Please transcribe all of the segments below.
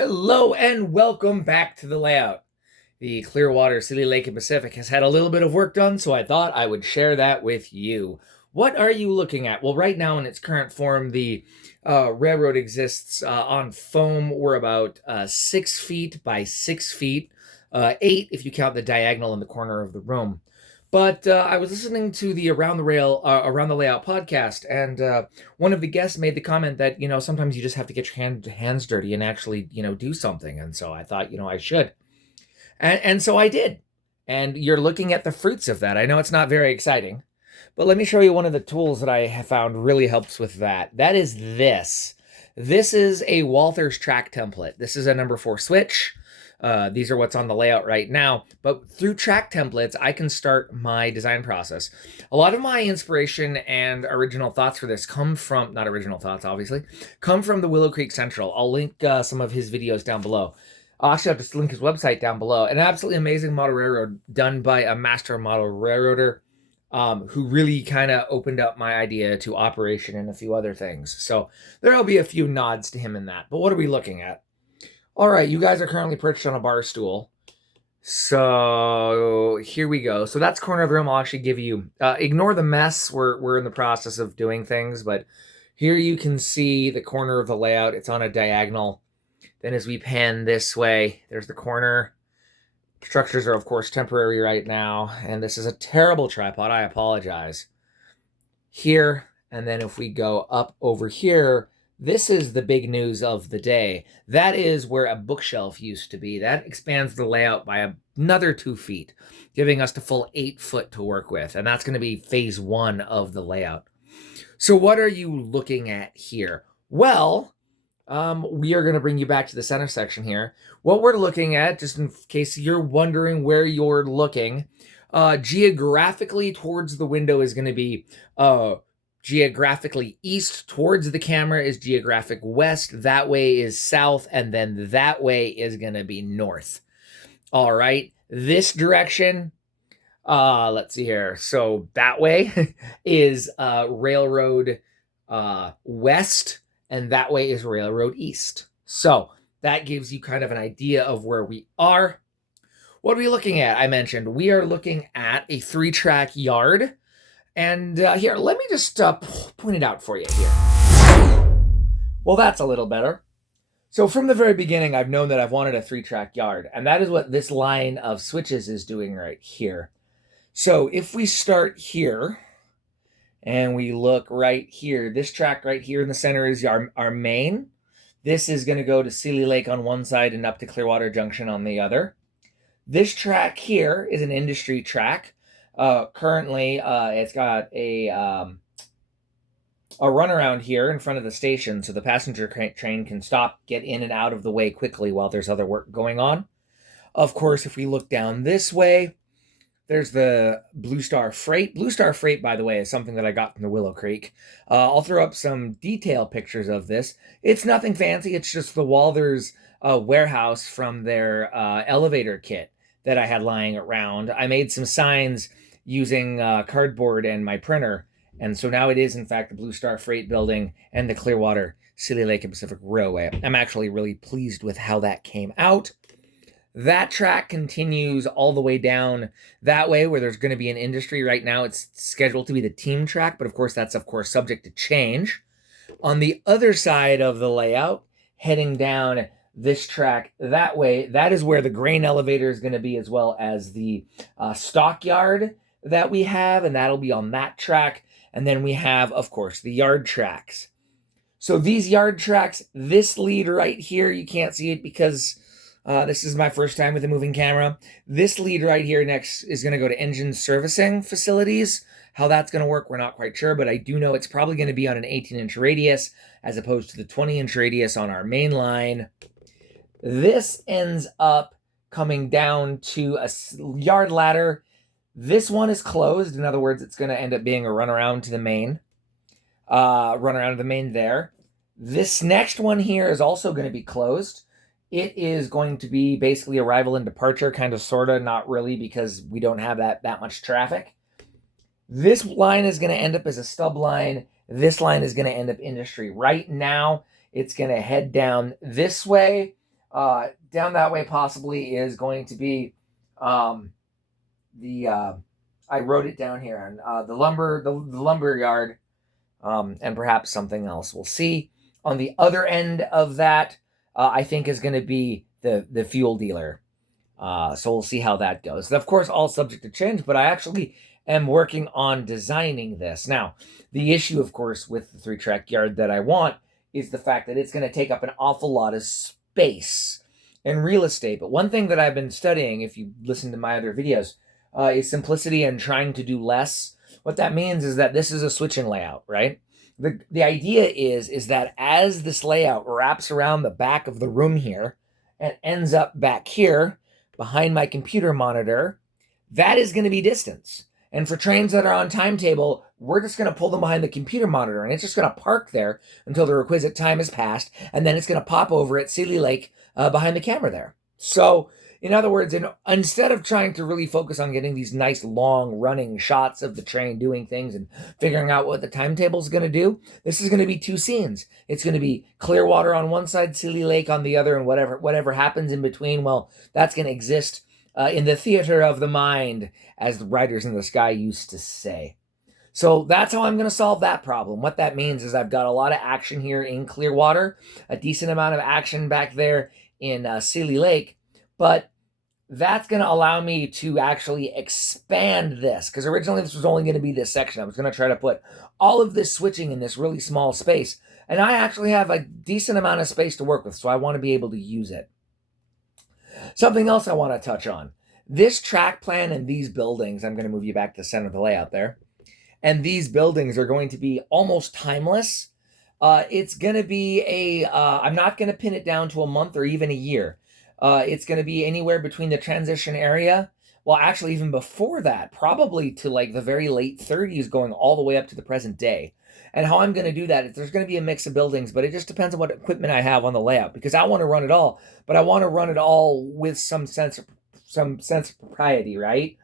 Hello and welcome back to the layout. The Clearwater City Lake and Pacific has had a little bit of work done, so I thought I would share that with you. What are you looking at? Well, right now in its current form, the railroad exists on foam. We're about 6 feet by 6 feet, 8 if you count the diagonal in the corner of the room. But I was listening to the Around the Layout podcast, and one of the guests made the comment that sometimes you just have to get your hands dirty and actually do something. And so I thought I should, and so I did. And you're looking at the fruits of that. I know it's not very exciting, but let me show you one of the tools that I have found really helps with that. That is this. This is a Walther's track template. This is a number 4 switch. These are what's on the layout right now, but through track templates, I can start my design process. A lot of my inspiration and original thoughts for this come from, not original thoughts, obviously, come from the Willow Creek Central. I'll link some of his videos down below. I'll actually have to link his website down below. An absolutely amazing model railroad done by a master model railroader who really kind of opened up my idea to operation and a few other things. So there'll be a few nods to him in that. But what are we looking at? All right, you guys are currently perched on a bar stool. So here we go. So that's corner of the room. I'll actually give you, ignore the mess. We're in the process of doing things, but here you can see the corner of the layout. It's on a diagonal. Then as we pan this way, there's the corner. Structures are, of course, temporary right now. And this is a terrible tripod. I apologize. Here, and then if we go up over here, this is the big news of the day. That is where a bookshelf used to be. That expands the layout by another 2 feet, giving us the full 8 foot to work with. And that's going to be phase 1 of the layout. So what are you looking at here? Well, we are going to bring you back to the center section here. What we're looking at, just in case you're wondering where you're looking, geographically towards the window is going to be geographically east. Towards the camera is geographic west. That way is south, and then that way is going to be north. All right, this direction, let's see here. So that way is railroad west, and that way is railroad east. So that gives you kind of an idea of where we are. What are we looking at? I mentioned we are looking at a 3-track yard. And here, let me just point it out for you here. Well, that's a little better. So from the very beginning, I've known that I've wanted a 3-track yard. And that is what this line of switches is doing right here. So if we start here and we look right here, this track right here in the center is our main. This is going to go to Sealy Lake on one side and up to Clearwater Junction on the other. This track here is an industry track. Currently, it's got a runaround here in front of the station so the passenger train can stop, get in and out of the way quickly while there's other work going on. Of course, if we look down this way, there's the Blue Star Freight. Blue Star Freight, by the way, is something that I got from the Willow Creek. I'll throw up some detail pictures of this. It's nothing fancy. It's just the Walther's warehouse from their elevator kit that I had lying around. I made some signs using cardboard and my printer. And so now it is, in fact, the Blue Star Freight building and the Clearwater City Lake and Pacific Railway. I'm actually really pleased with how that came out. That track continues all the way down that way where there's going to be an industry. Right now it's scheduled to be the team track, but of course that's, of course, subject to change. On the other side of the layout, heading down this track that way, that is where the grain elevator is going to be, as well as the stockyard that we have, and that'll be on that track. And then we have, of course, the yard tracks. So these yard tracks, this lead right here, you can't see it because this is my first time with a moving camera. This lead right here next is going to go to engine servicing facilities. How that's going to work, we're not quite sure, but I do know it's probably going to be on an 18-inch radius as opposed to the 20-inch radius on our main line. This ends up coming down to a yard ladder. This one is closed. In other words, it's going to end up being a runaround to the main. Runaround to the main there. This next one here is also going to be closed. It is going to be basically arrival and departure, kind of, sort of, not really, because we don't have that much traffic. This line is going to end up as a stub line. This line is going to end up industry. Right now, it's going to head down this way. Down that way possibly is going to be the I wrote it down here, and the lumber yard, and perhaps something else. We'll see. On the other end of that, I think is going to be the fuel dealer. So we'll see how that goes. And of course, all subject to change, but I actually am working on designing this. Now, the issue, of course, with the 3-track yard that I want is the fact that it's going to take up an awful lot of space and real estate. But one thing that I've been studying, if you listen to my other videos, is simplicity and trying to do less. What that means is that this is a switching layout, right? The idea is that as this layout wraps around the back of the room here and ends up back here behind my computer monitor, that is going to be distance. And for trains that are on timetable, we're just going to pull them behind the computer monitor, and it's just going to park there until the requisite time has passed, and then it's going to pop over at Sealy Lake behind the camera there. So, in other words, instead of trying to really focus on getting these nice long running shots of the train doing things and figuring out what the timetable is going to do, this is going to be 2 scenes. It's going to be Clearwater on one side, Sealy Lake on the other, and whatever happens in between, well, that's going to exist in the theater of the mind, as the writers in the sky used to say. So that's how I'm going to solve that problem. What that means is I've got a lot of action here in Clearwater, a decent amount of action back there in Sealy Lake, but that's going to allow me to actually expand this, because originally this was only going to be this section. I was going to try to put all of this switching in this really small space, and I actually have a decent amount of space to work with, so I want to be able to use it. Something else I want to touch on. This track plan and these buildings, I'm going to move you back to the center of the layout there, and these buildings are going to be almost timeless. It's going to be I'm not going to pin it down to a month or even a year. It's going to be anywhere between the transition area, well, actually even before that, probably to like the very late 30s going all the way up to the present day. And how I'm going to do that is there's going to be a mix of buildings, but it just depends on what equipment I have on the layout, because I want to run it all, but I want to run it all with some sense of propriety, right?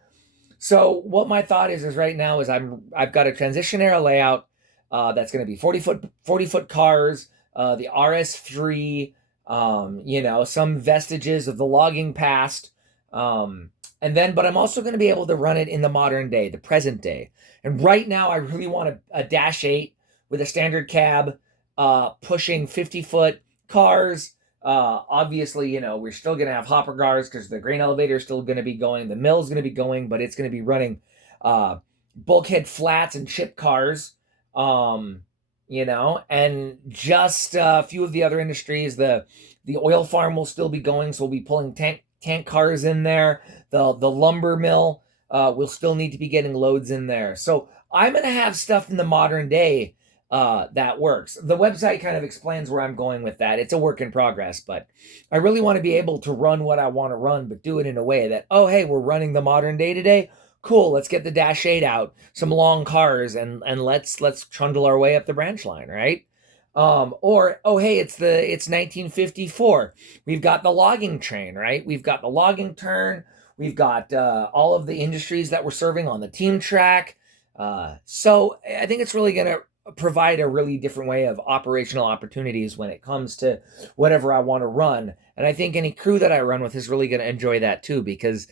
So what my thought is right now is I've got a transition era layout that's going to be 40 foot cars, the RS3, some vestiges of the logging past, but I'm also going to be able to run it in the modern day, the present day. And right now, I really want a Dash 8 with a standard cab, pushing 50-foot cars. Obviously, we're still going to have hopper cars because the grain elevator is still going to be going. The mill's going to be going, but it's going to be running bulkhead flats and chip cars. And just a few of the other industries. The oil farm will still be going, so we'll be pulling tank cars in there. The lumber mill will still need to be getting loads in there. So I'm going to have stuff in the modern day that works. The website kind of explains where I'm going with that. It's a work in progress, but I really want to be able to run what I want to run, but do it in a way that, oh, hey, we're running the modern day today. Cool, let's get the Dash 8 out, some long cars, and let's trundle our way up the branch line, right? Or, oh, hey, it's 1954. We've got the logging train, right? We've got the logging turn. We've got all of the industries that we're serving on the team track. So I think it's really going to provide a really different way of operational opportunities when it comes to whatever I want to run. And I think any crew that I run with is really going to enjoy that too, because,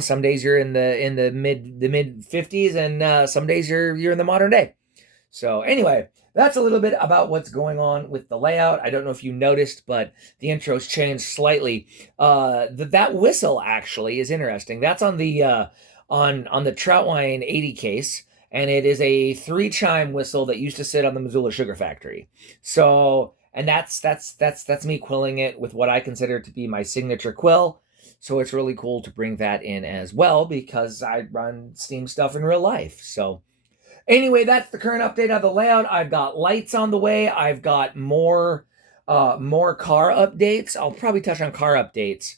some days you're in the mid 50s and some days you're in the modern day. So anyway, that's a little bit about what's going on with the layout. I don't know if you noticed, but the intro's changed slightly. That whistle actually is interesting. That's on the on the Troutwine 80 case, and it is a 3-chime whistle that used to sit on the Missoula Sugar Factory. So, and that's me quilling it with what I consider to be my signature quill. So it's really cool to bring that in as well, because I run steam stuff in real life. So anyway, that's the current update of the layout. I've got lights on the way. I've got more car updates. I'll probably touch on car updates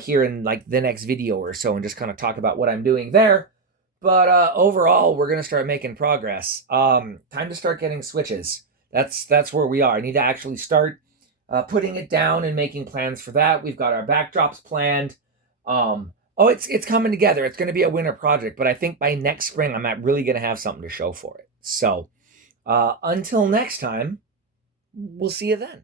here in like the next video or so, and just kind of talk about what I'm doing there. But overall, we're going to start making progress. Time to start getting switches. That's where we are. I need to actually start putting it down and making plans for that. We've got our backdrops planned. It's coming together. It's going to be a winter project, but I think by next spring, I'm not really going to have something to show for it. So until next time, we'll see you then.